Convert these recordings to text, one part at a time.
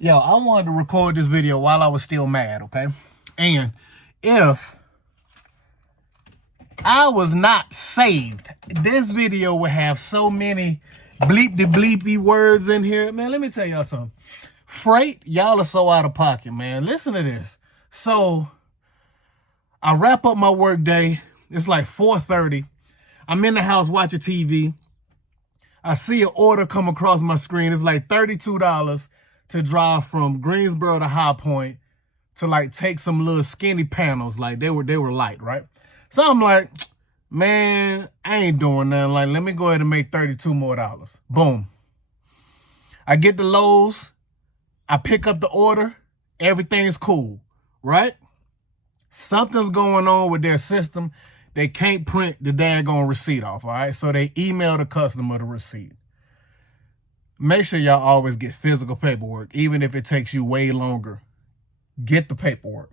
Yo, I wanted to record this video while I was still mad, okay? And if I was not saved, this video would have so many bleepy words in here. Man, let me tell y'all something. Frayt, y'all are so out of pocket, man. Listen to this. So, I wrap up my work day. It's like 4:30. I'm in the house watching TV. I see an order come across my screen. It's like $32 to drive from Greensboro to High Point to like take some little skinny panels. Like they were light, right? So I'm like, man, I ain't doing nothing. Like, let me go ahead and make $32 more. Boom. I get the Lowe's. I pick up the order. Everything's cool, right? Something's going on with their system. They can't print the daggone receipt off, all right? So they email the customer the receipt. Make sure y'all always get physical paperwork, even if it takes you way longer. Get the paperwork.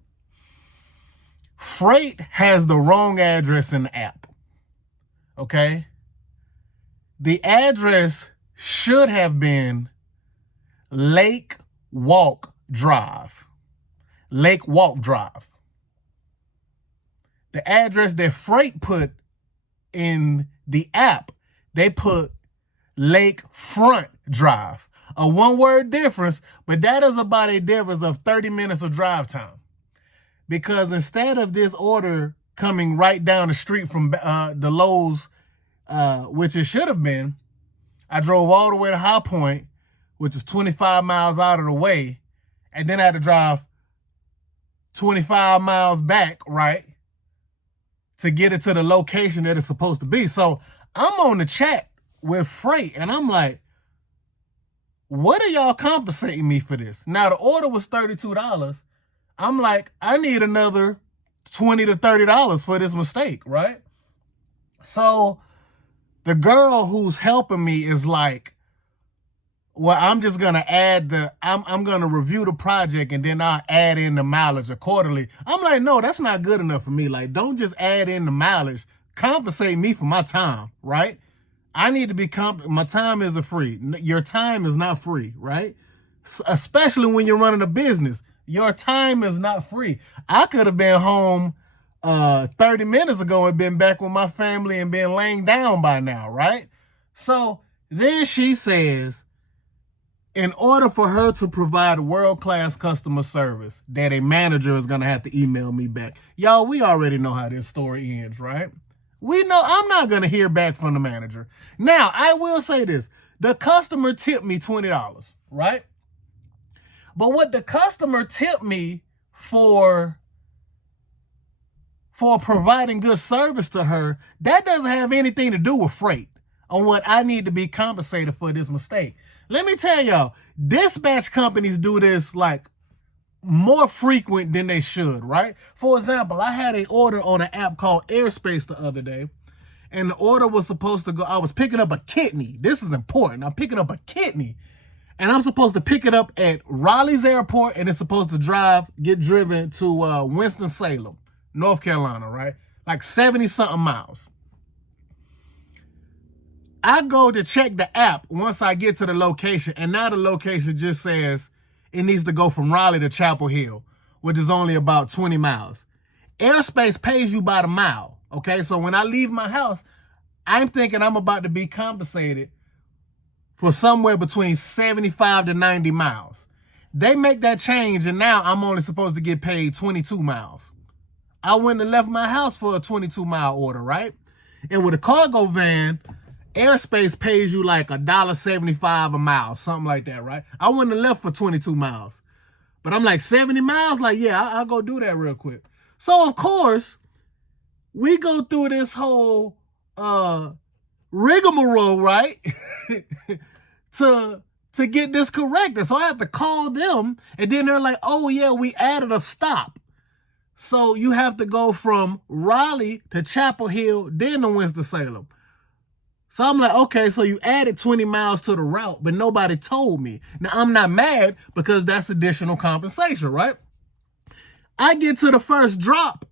Frayt has the wrong address in the app, okay? The address should have been Lake Walk Drive. Lake Walk Drive. The address that Frayt put in the app, they put Lakefront Drive. A one-word difference, but that is about a difference of 30 minutes of drive time. Because instead of this order coming right down the street from the Lowe's, which it should have been, I drove all the way to High Point, which is 25 miles out of the way, and then I had to drive 25 miles back, right, to get it to the location that it's supposed to be. So I'm on the chat with Frayt, and I'm like, what are y'all compensating me for this? Now, the order was $32. I'm like, I need another $20 to $30 for this mistake, right? So the girl who's helping me is like, well, I'm just going to add I'm going to review the project and then I'll add in the mileage accordingly. I'm like, no, that's not good enough for me. Like, don't just add in the mileage. Compensate me for my time, right? I need to be my time isn't free. Your time is not free, right? Especially when you're running a business. Your time is not free. I could have been home 30 minutes ago and been back with my family and been laying down by now, right? So then she says, in order for her to provide world-class customer service, that a manager is going to have to email me back. Y'all, we already know how this story ends, right? We know I'm not going to hear back from the manager. Now, I will say this. The customer tipped me $20, right? But what the customer tipped me for providing good service to her, that doesn't have anything to do with Frayt on what I need to be compensated for this mistake. Let me tell y'all, dispatch companies do this like more frequent than they should, right? For example, I had an order on an app called Airspace the other day, and the order was supposed to go, I was picking up a kidney. This is important. I'm picking up a kidney, and I'm supposed to pick it up at Raleigh's airport, and it's supposed to get driven to Winston-Salem, North Carolina, right? Like 70-something miles. I go to check the app once I get to the location, and now the location just says it needs to go from Raleigh to Chapel Hill, which is only about 20 miles. Airspace pays you by the mile, okay? So when I leave my house, I'm thinking I'm about to be compensated for somewhere between 75 to 90 miles. They make that change, and now I'm only supposed to get paid 22 miles. I went and left my house for a 22-mile order, right? And with a cargo van, Airspace pays you like $1.75 a mile, something like that, right? I wouldn't have left for 22 miles. But I'm like, 70 miles? Like, yeah, I'll go do that real quick. So, of course, we go through this whole rigmarole, right? to get this corrected. So I have to call them, and then they're like, oh, yeah, we added a stop. So you have to go from Raleigh to Chapel Hill, then to Winston-Salem. So I'm like, okay, so you added 20 miles to the route, but nobody told me. Now, I'm not mad because that's additional compensation, right? I get to the first drop,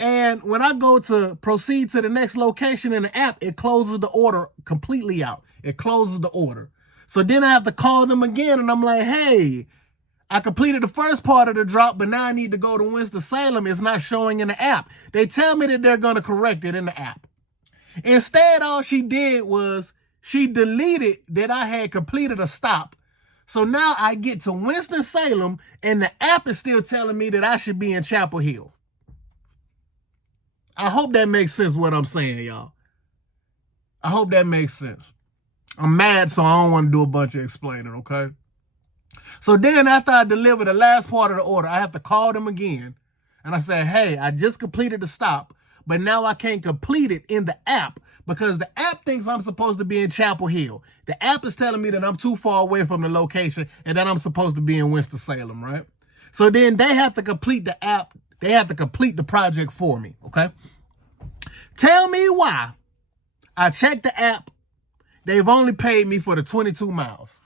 and when I go to proceed to the next location in the app, it closes the order completely out. It closes the order. So then I have to call them again, and I'm like, hey, I completed the first part of the drop, but now I need to go to Winston-Salem. It's not showing in the app. They tell me that they're going to correct it in the app. Instead, all she did was she deleted that I had completed a stop. So now I get to Winston-Salem, and the app is still telling me that I should be in Chapel Hill. I hope that makes sense what I'm saying, y'all. I hope that makes sense. I'm mad, so I don't want to do a bunch of explaining, okay? So then after I deliver the last part of the order, I have to call them again. And I say, hey, I just completed the stop, but now I can't complete it in the app because the app thinks I'm supposed to be in Chapel Hill. The app is telling me that I'm too far away from the location and that I'm supposed to be in Winston-Salem, right? So then they have to complete the app. They have to complete the project for me, okay? Tell me why. I checked the app. They've only paid me for the 22 miles.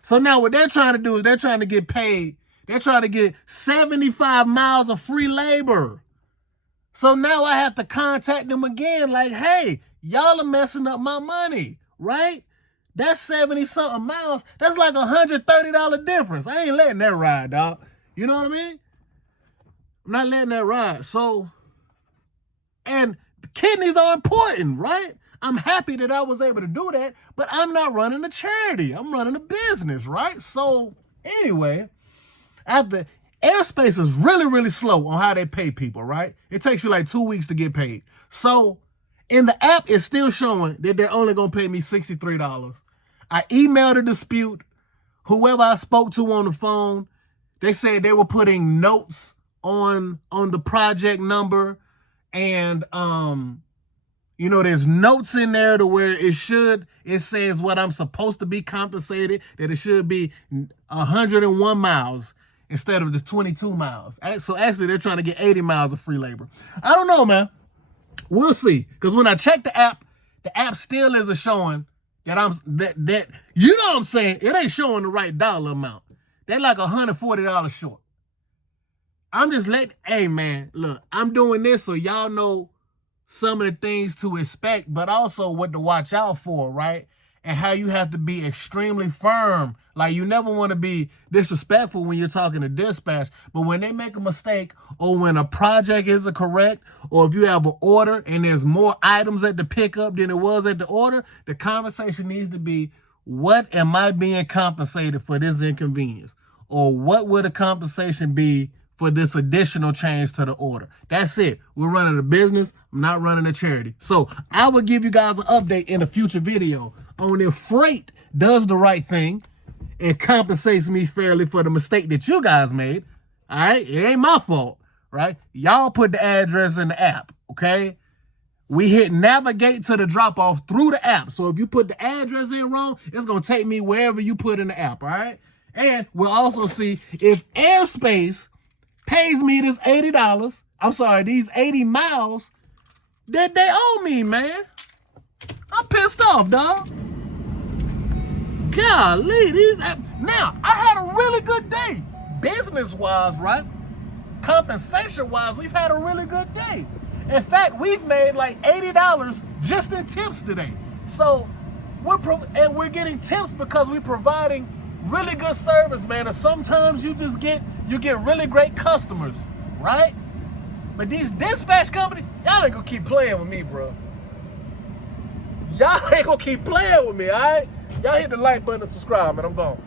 So now what they're trying to do is they're trying to get paid. They're trying to get 75 miles of free labor. So now I have to contact them again like, hey, y'all are messing up my money, right? That's 70-something miles. That's like $130 difference. I ain't letting that ride, dog. You know what I mean? I'm not letting that ride. So, and the kidneys are important, right? I'm happy that I was able to do that, but I'm not running a charity. I'm running a business, right? So anyway, airspace is really, really slow on how they pay people, right? It takes you like 2 weeks to get paid. So in the app, it's still showing that they're only going to pay me $63. I emailed a dispute. Whoever I spoke to on the phone, they said they were putting notes on the project number, and you know, there's notes in there to where it says what I'm supposed to be compensated, that it should be 101 miles instead of the 22 miles. So actually they're trying to get 80 miles of free labor. I don't know, man. We'll see. Because when I check the app still isn't showing that you know what I'm saying? It ain't showing the right dollar amount. They're like $140 short. I'm just hey man, look, I'm doing this so y'all know some of the things to expect, but also what to watch out for, right? And how you have to be extremely firm. Like, you never want to be disrespectful when you're talking to dispatch, but when they make a mistake, or when a project isn't correct, or if you have an order and there's more items at the pickup than it was at the order, the conversation needs to be, what am I being compensated for this inconvenience? Or what would a compensation be for this additional change to the order? That's it. We're running a business. I'm not running a charity. So I will give you guys an update in a future video on if Frayt does the right thing and compensates me fairly for the mistake that you guys made. All right? It ain't my fault, right? Y'all put the address in the app, okay? We hit navigate to the drop-off through the app. So if you put the address in wrong, it's going to take me wherever you put in the app, all right? And we'll also see if airspace pays me this $80, these 80 miles that they owe me, man. I'm pissed off, dog. Golly, now, I had a really good day. Business-wise, right? Compensation-wise, we've had a really good day. In fact, we've made like $80 just in tips today. So, we're getting tips because we're providing really good service, man. And sometimes you get really great customers, right? But these dispatch companies, y'all ain't gonna keep playing with me, bro. Y'all ain't gonna keep playing with me, all right? Y'all hit the like button and subscribe, man. I'm gone.